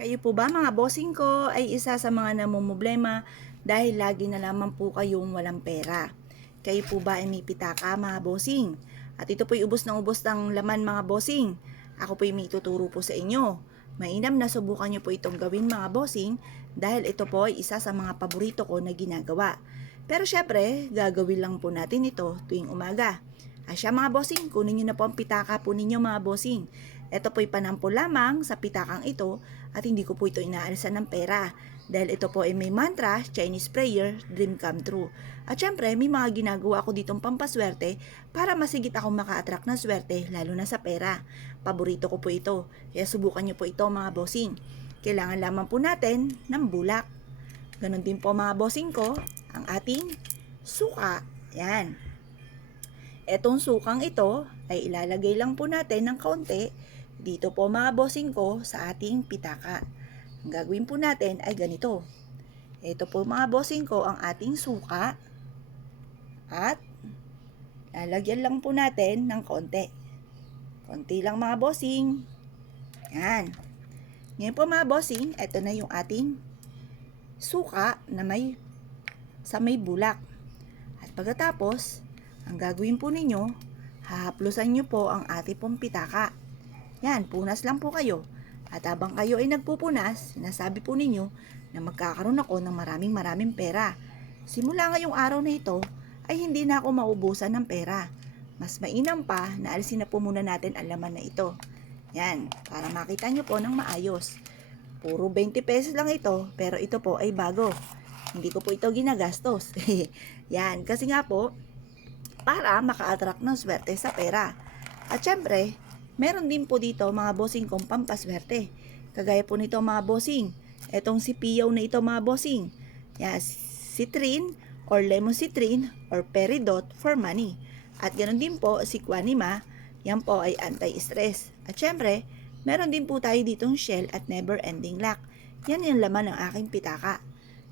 Kayo po ba mga bossing ko ay isa sa mga namumblema dahil lagi na lamang po kayong walang pera? Kayo po ba ay may pitaka mga bossing? At ito po'y ubos ng laman mga bossing. Ako po'y may tuturo po sa inyo. Mainam na subukan nyo po itong gawin mga bossing dahil ito po ay isa sa mga paborito ko na ginagawa. Pero syempre, gagawin lang po natin ito tuwing umaga. Asya mga bossing, kunin nyo na po ang pitaka po ninyo mga bossing. Ito po'y panampo lamang sa pitakang ito at hindi ko po ito inaalisan ng pera. Dahil ito po ay may mantra, Chinese prayer, dream come true. At syempre, may mga ginagawa ako ditong pampaswerte para masigit akong maka-attract ng swerte, lalo na sa pera. Paborito ko po ito. Kaya subukan nyo po ito mga bossing. Kailangan lamang po natin ng bulak. Ganon din po mga bossing ko, ang ating suka. Yan. Etong sukang ito ay ilalagay lang po natin ng kaunti dito po mga bossing ko sa ating pitaka. Ang gagawin po natin ay ganito. Ito po mga bossing ko ang ating suka at lalagyan lang po natin ng konti. Konti lang mga bossing. Yan. Ngayon po mga bossing, ito na yung ating suka na may bulak. At pagkatapos, ang gagawin po ninyo, hahaplusan nyo po ang ating pong pitaka. Yan, punas lang po kayo. At habang kayo ay nagpupunas, sinasabi po ninyo na magkakaroon ako ng maraming pera. Simula ngayong araw na ito, ay hindi na ako maubusan ng pera. Mas mainam pa na alisin na po muna natin ang laman na ito. Yan, para makita nyo po ng maayos. Puro 20 pesos lang ito, pero ito po ay bago. Hindi ko po ito ginagastos. Yan, kasi nga po, para maka-attract ng swerte sa pera. At syempre, meron din po dito mga bossing kong pampaswerte. Kagaya po nito mga bossing. Etong si Piyaw na ito mga bossing. Yan, citrin or lemon citrin or peridot for money. At ganoon din po si Quanima. Yan po ay anti-stress. At syempre, meron din po tayo ditong shell at never ending luck. Yan yung laman ng aking pitaka.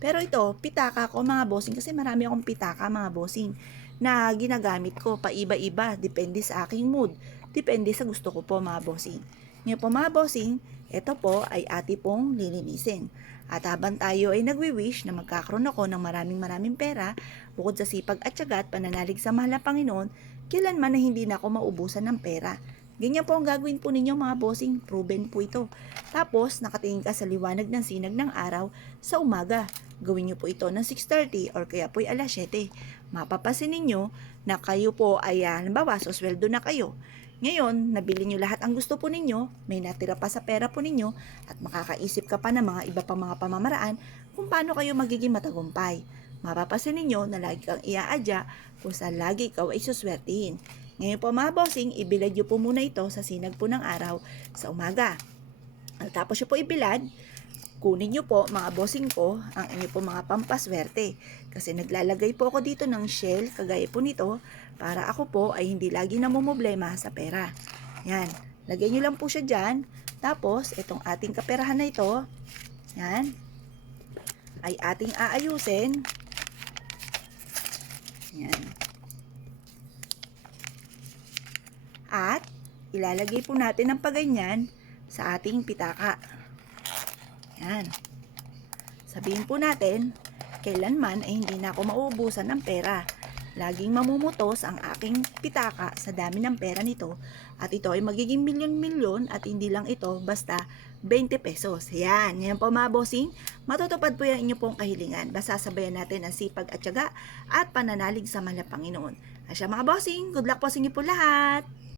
Pero ito, pitaka ko mga bossing kasi marami akong pitaka mga bossing na ginagamit ko paiba-iba. Depende sa aking mood. Depende sa gusto ko po mga bossing. Ngayon po mga bossing, ito po ay ati pong lilinisin. At habang tayo ay nagwi-wish na magkakaroon ako ng maraming pera, bukod sa sipag at tiyaga at pananalig sa mahal na Panginoon, kailanman na hindi na ako maubusan ng pera. Ganyan po ang gagawin po ninyo mga bossing, proven po ito. Tapos, nakatingin ka sa liwanag ng sinag ng araw sa umaga. Gawin nyo po ito ng 6:30 or kaya po ay alas 7. Mapapasin ninyo na kayo po ay halimbawa, sweldo na kayo. Ngayon, nabili nyo lahat ang gusto po ninyo, may natira pa sa pera po ninyo, at makakaisip ka pa ng mga iba pang mga pamamaraan kung paano kayo magiging matagumpay. Mapapasin ninyo na lagi kang iaadya kung saan lagi ikaw ay suswertihin. Ngayon po mga bossing, ibilad nyo po muna ito sa sinag po ng araw sa umaga. At tapos nyo po ibilad, kunin nyo po mga bossing ko ang inyo po mga pampaswerte. Kasi naglalagay po ako dito ng shell kagaya po nito para ako po ay hindi lagi namumblema sa pera. Yan. Lagay nyo lang po siya dyan. Tapos itong ating kaperahan na ito, yan, ay ating aayusin. Yan. At ilalagay po natin ang paganyan sa ating pitaka. Yan. Sabihin po natin, kailanman ay hindi na ako mauubusan ng pera. Laging mamumutos ang aking pitaka sa dami ng pera nito. At ito ay magiging milyon-milyon at hindi lang ito basta 20 pesos. Yan. Yan po mga bossing. Matutupad po yung inyo pong kahilingan. Basta sabayan natin ang sipag at tiyaga at pananalig sa mahal na Panginoon. Asya mga bossing, good luck po sa inyo po lahat.